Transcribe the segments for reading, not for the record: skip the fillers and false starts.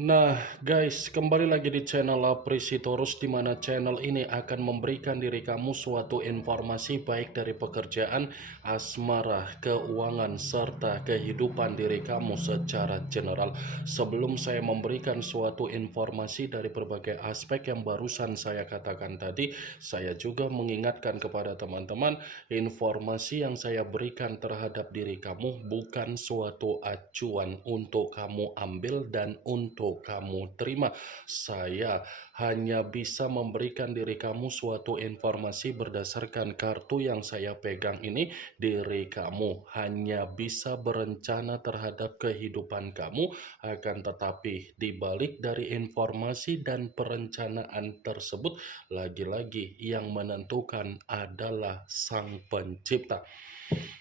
Nah, guys, kembali lagi di channel Aprisitorus, di mana channel ini akan memberikan diri kamu suatu informasi baik dari pekerjaan, asmara, keuangan, serta kehidupan diri kamu secara general. Sebelum saya memberikan suatu informasi dari berbagai aspek yang barusan saya katakan tadi, saya juga mengingatkan kepada teman-teman, informasi yang saya berikan terhadap diri kamu bukan suatu acuan untuk kamu ambil dan untuk kamu terima. Saya hanya bisa memberikan diri kamu suatu informasi berdasarkan kartu yang saya pegang ini. Diri kamu hanya bisa berencana terhadap kehidupan kamu, akan tetapi dibalik dari informasi dan perencanaan tersebut, lagi-lagi yang menentukan adalah Sang Pencipta.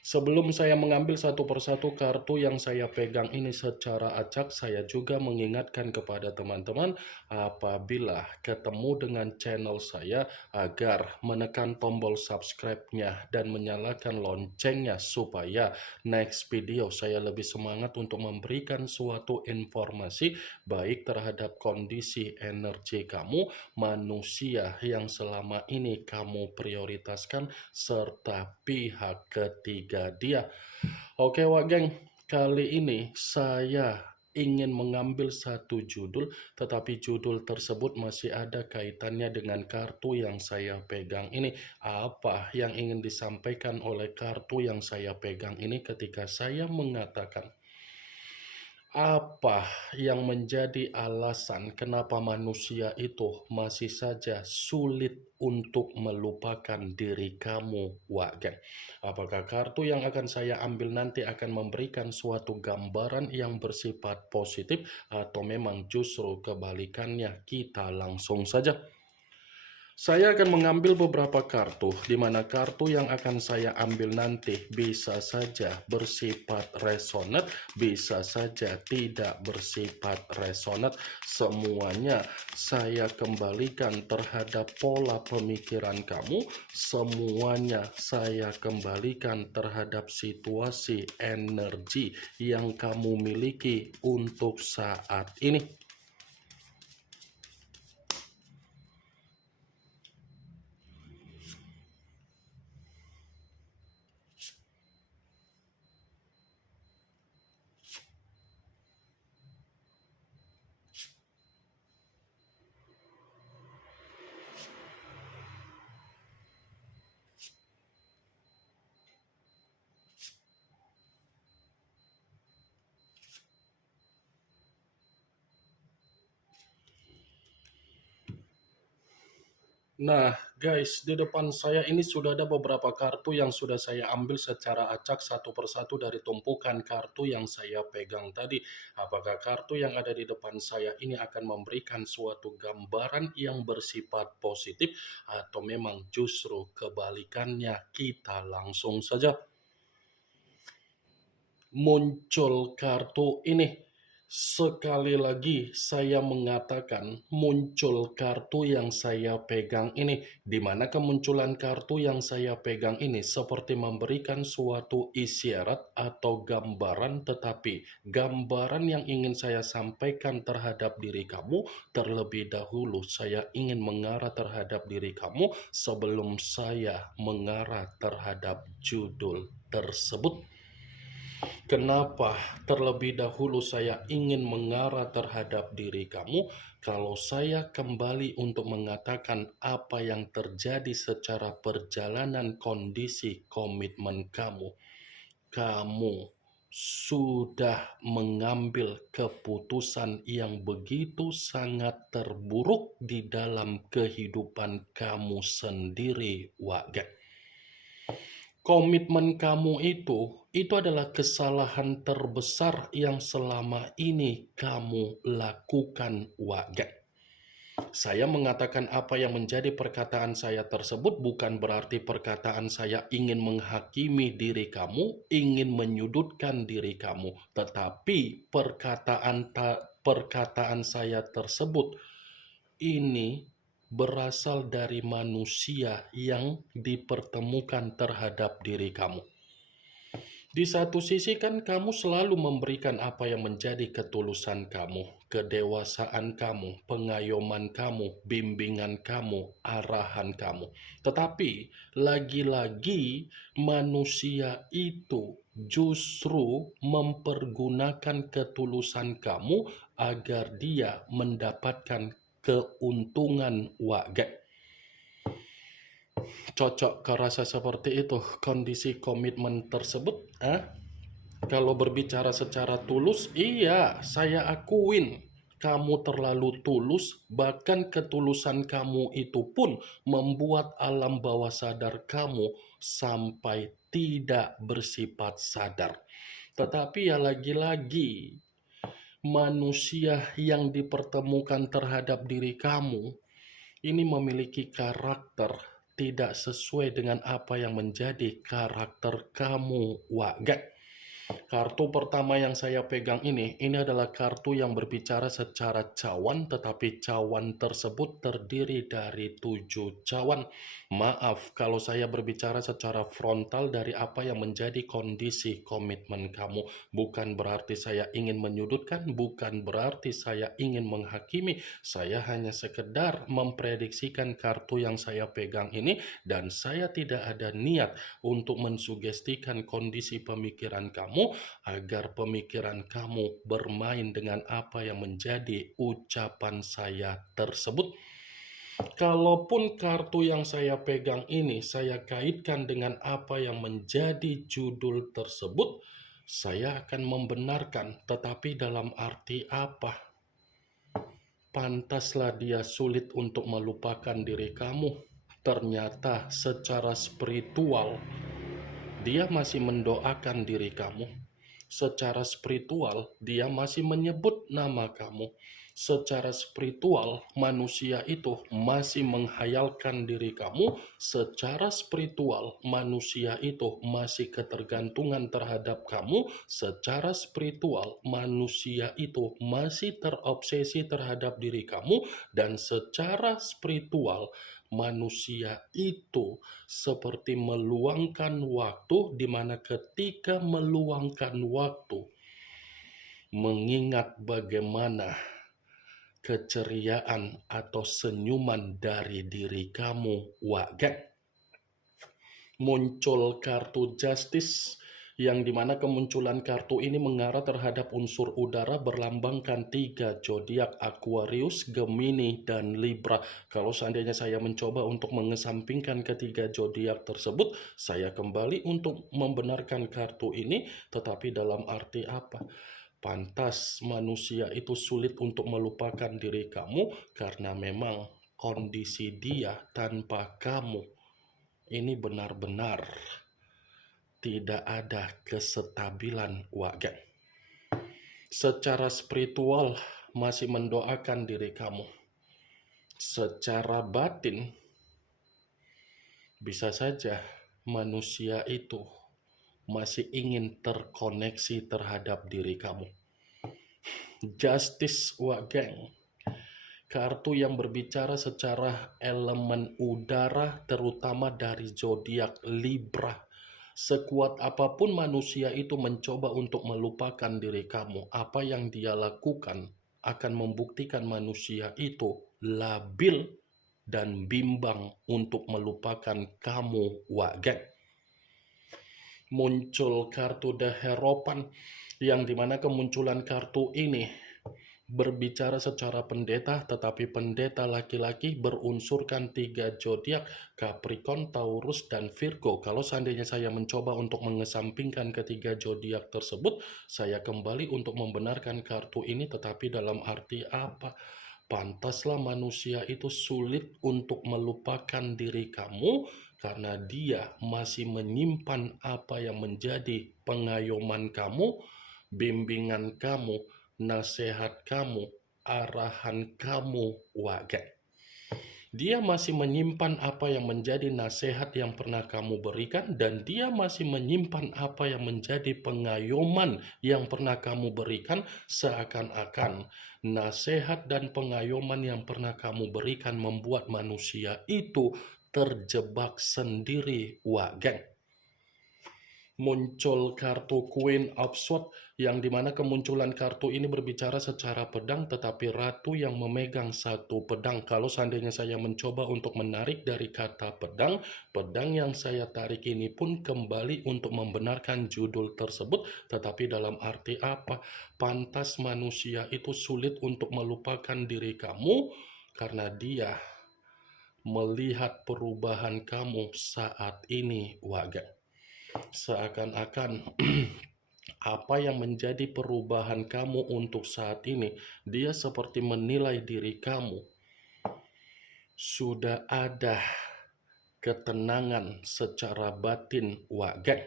Sebelum saya mengambil satu persatu kartu yang saya pegang ini secara acak, saya juga mengingatkan kepada teman-teman apabila ketemu dengan channel saya agar menekan tombol subscribe-nya dan menyalakan loncengnya supaya next video saya lebih semangat untuk memberikan suatu informasi baik terhadap kondisi energi kamu, manusia yang selama ini kamu prioritaskan, serta pihak ketiga dia. Oke Wak Geng, kali ini saya ingin mengambil satu judul, tetapi judul tersebut masih ada kaitannya dengan kartu yang saya pegang ini. Apa yang ingin disampaikan oleh kartu yang saya pegang ini ketika saya mengatakan apa yang menjadi alasan kenapa manusia itu masih saja sulit untuk melupakan diri kamu, Wagen? Apakah kartu yang akan saya ambil nanti akan memberikan suatu gambaran yang bersifat positif atau memang justru kebalikannya? Kita langsung saja. Saya akan mengambil beberapa kartu, di mana kartu yang akan saya ambil nanti bisa saja bersifat resonat, bisa saja tidak bersifat resonat. Semuanya saya kembalikan terhadap pola pemikiran kamu, semuanya saya kembalikan terhadap situasi energi yang kamu miliki untuk saat ini. Nah, guys, di depan saya ini sudah ada beberapa kartu yang sudah saya ambil secara acak satu persatu dari tumpukan kartu yang saya pegang tadi. Apakah kartu yang ada di depan saya ini akan memberikan suatu gambaran yang bersifat positif atau memang justru kebalikannya? Kita langsung saja. Muncul kartu ini. Sekali lagi saya mengatakan muncul kartu yang saya pegang ini, di mana kemunculan kartu yang saya pegang ini seperti memberikan suatu isyarat atau gambaran, tetapi gambaran yang ingin saya sampaikan terhadap diri kamu, terlebih dahulu saya ingin mengarah terhadap diri kamu sebelum saya mengarah terhadap judul tersebut. Kenapa terlebih dahulu saya ingin mengarah terhadap diri kamu? Kalau saya kembali untuk mengatakan apa yang terjadi secara perjalanan kondisi komitmen kamu, kamu sudah mengambil keputusan yang begitu sangat terburuk di dalam kehidupan kamu sendiri, Wagen. Komitmen kamu itu adalah kesalahan terbesar yang selama ini kamu lakukan, Wagen. Saya mengatakan apa yang menjadi perkataan saya tersebut bukan berarti perkataan saya ingin menghakimi diri kamu, ingin menyudutkan diri kamu, tetapi perkataan saya tersebut ini berasal dari manusia yang dipertemukan terhadap diri kamu. Di satu sisi kan kamu selalu memberikan apa yang menjadi ketulusan kamu, kedewasaan kamu, pengayoman kamu, bimbingan kamu, arahan kamu. Tetapi lagi-lagi manusia itu justru mempergunakan ketulusan kamu agar dia mendapatkan keuntungan wage. Cocok kerasa seperti itu kondisi komitmen tersebut? Kalau berbicara secara tulus, iya, saya akuin kamu terlalu tulus, bahkan ketulusan kamu itu pun membuat alam bawah sadar kamu sampai tidak bersifat sadar. Tetapi ya lagi-lagi, manusia yang dipertemukan terhadap diri kamu ini memiliki karakter tidak sesuai dengan apa yang menjadi karakter kamu, Wage. Kartu pertama yang saya pegang ini adalah kartu yang berbicara secara cawan, tetapi cawan tersebut terdiri dari 7 cawan. Maaf kalau saya berbicara secara frontal dari apa yang menjadi kondisi komitmen kamu. Bukan berarti saya ingin menyudutkan, bukan berarti saya ingin menghakimi. Saya hanya sekedar memprediksikan kartu yang saya pegang ini, dan saya tidak ada niat untuk mensugestikan kondisi pemikiran kamu agar pemikiran kamu bermain dengan apa yang menjadi ucapan saya tersebut. Kalaupun kartu yang saya pegang ini saya kaitkan dengan apa yang menjadi judul tersebut, saya akan membenarkan, tetapi dalam arti apa? Pantaslah dia sulit untuk melupakan diri kamu. Ternyata secara spiritual dia masih mendoakan diri kamu. Secara spiritual, dia masih menyebut nama kamu. Secara spiritual, manusia itu masih menghayalkan diri kamu. Secara spiritual, manusia itu masih ketergantungan terhadap kamu. Secara spiritual, manusia itu masih terobsesi terhadap diri kamu. Dan secara spiritual, manusia itu seperti meluangkan waktu, di mana ketika meluangkan waktu mengingat bagaimana keceriaan atau senyuman dari diri kamu, Wage, muncul kartu Justice, yang dimana kemunculan kartu ini mengarah terhadap unsur udara berlambangkan 3 zodiak Aquarius, Gemini, dan Libra. Kalau seandainya saya mencoba untuk mengesampingkan ketiga zodiak tersebut, saya kembali untuk membenarkan kartu ini, tetapi dalam arti apa? Pantas manusia itu sulit untuk melupakan diri kamu karena memang kondisi dia tanpa kamu ini benar-benar tidak ada kestabilan, Wage. Secara spiritual masih mendoakan diri kamu. Secara batin bisa saja manusia itu masih ingin terkoneksi terhadap diri kamu. Justice, Wage, kartu yang berbicara secara elemen udara, terutama dari zodiak Libra. Sekuat apapun manusia itu mencoba untuk melupakan diri kamu, apa yang dia lakukan akan membuktikan manusia itu labil dan bimbang untuk melupakan kamu, Wage. Muncul kartu The Hierophant, yang dimana kemunculan kartu ini berbicara secara pendeta, tetapi pendeta laki-laki berunsurkan 3 zodiak Capricorn, Taurus, dan Virgo. Kalau seandainya saya mencoba untuk mengesampingkan ketiga zodiak tersebut, saya kembali untuk membenarkan kartu ini, tetapi dalam arti apa? Pantaslah manusia itu sulit untuk melupakan diri kamu karena dia masih menyimpan apa yang menjadi pengayoman kamu, bimbingan kamu, nasihat kamu, arahan kamu, Wage. Dia masih menyimpan apa yang menjadi nasihat yang pernah kamu berikan, dan dia masih menyimpan apa yang menjadi pengayoman yang pernah kamu berikan, seakan-akan nasihat dan pengayoman yang pernah kamu berikan membuat manusia itu terjebak sendiri, Wage. Muncul kartu Queen of Swords, yang dimana kemunculan kartu ini berbicara secara pedang, tetapi ratu yang memegang satu pedang. Kalau seandainya saya mencoba untuk menarik dari kata pedang, pedang yang saya tarik ini pun kembali untuk membenarkan judul tersebut, tetapi dalam arti apa? Pantas manusia itu sulit untuk melupakan diri kamu karena dia melihat perubahan kamu saat ini, Waga. Seakan-akan apa yang menjadi perubahan kamu untuk saat ini, dia seperti menilai diri kamu. Sudah ada ketenangan secara batin, Waga.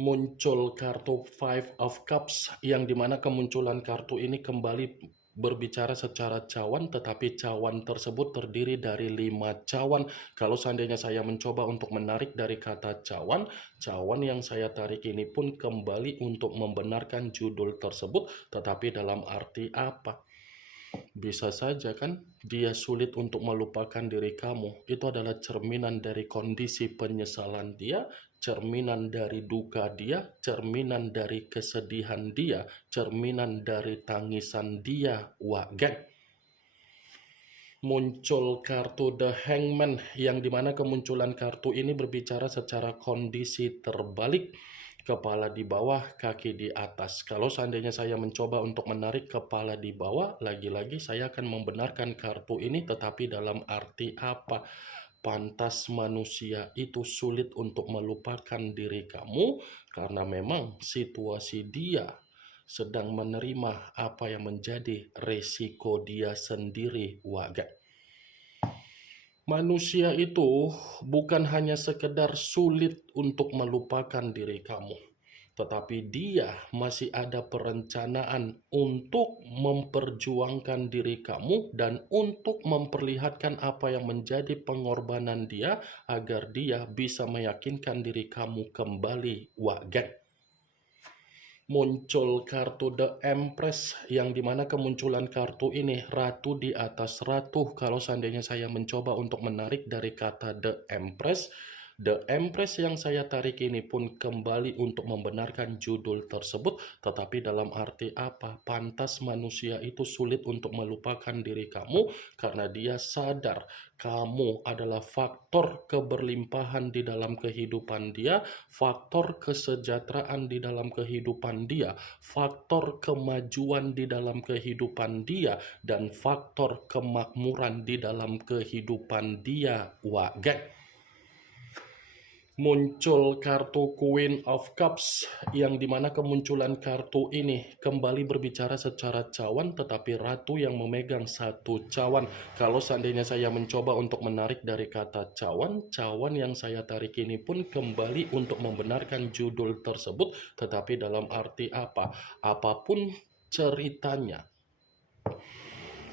Muncul kartu Five of Cups, yang dimana kemunculan kartu ini kembali berbicara secara cawan, tetapi cawan tersebut terdiri dari 5 cawan. Kalau seandainya saya mencoba untuk menarik dari kata cawan, cawan yang saya tarik ini pun kembali untuk membenarkan judul tersebut, tetapi dalam arti apa? Bisa saja kan dia sulit untuk melupakan diri kamu. Itu adalah cerminan dari kondisi penyesalan dia, cerminan dari duka dia, cerminan dari kesedihan dia, cerminan dari tangisan dia, Wagen. Muncul kartu The Hangman, yang dimana kemunculan kartu ini berbicara secara kondisi terbalik. Kepala di bawah, kaki di atas. Kalau seandainya saya mencoba untuk menarik kepala di bawah, lagi-lagi saya akan membenarkan kartu ini, tetapi dalam arti apa? Pantas manusia itu sulit untuk melupakan diri kamu karena memang situasi dia sedang menerima apa yang menjadi resiko dia sendiri, Waga. Manusia itu bukan hanya sekedar sulit untuk melupakan diri kamu, tetapi dia masih ada perencanaan untuk memperjuangkan diri kamu dan untuk memperlihatkan apa yang menjadi pengorbanan dia agar dia bisa meyakinkan diri kamu kembali, Wagen. Muncul kartu The Empress, yang dimana kemunculan kartu ini ratu di atas ratu. Kalau seandainya saya mencoba untuk menarik dari kata The Empress yang saya tarik ini pun kembali untuk membenarkan judul tersebut, tetapi dalam arti apa? Pantas manusia itu sulit untuk melupakan diri kamu karena dia sadar kamu adalah faktor keberlimpahan di dalam kehidupan dia, faktor kesejahteraan di dalam kehidupan dia, faktor kemajuan di dalam kehidupan dia, dan faktor kemakmuran di dalam kehidupan dia, Wagen. Muncul kartu Queen of Cups, yang dimana kemunculan kartu ini kembali berbicara secara cawan, tetapi ratu yang memegang satu cawan. Kalau seandainya saya mencoba untuk menarik dari kata cawan, cawan yang saya tarik ini pun kembali untuk membenarkan judul tersebut, tetapi dalam arti apa? Apapun ceritanya,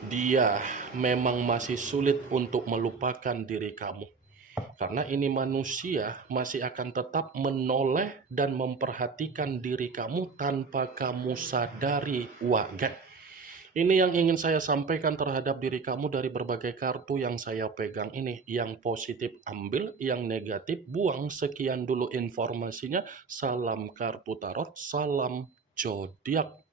dia memang masih sulit untuk melupakan diri kamu. Karena ini manusia masih akan tetap menoleh dan memperhatikan diri kamu tanpa kamu sadari, Wagen. Ini yang ingin saya sampaikan terhadap diri kamu dari berbagai kartu yang saya pegang ini. Yang positif ambil, yang negatif buang. Sekian dulu informasinya. Salam kartu tarot, salam zodiak.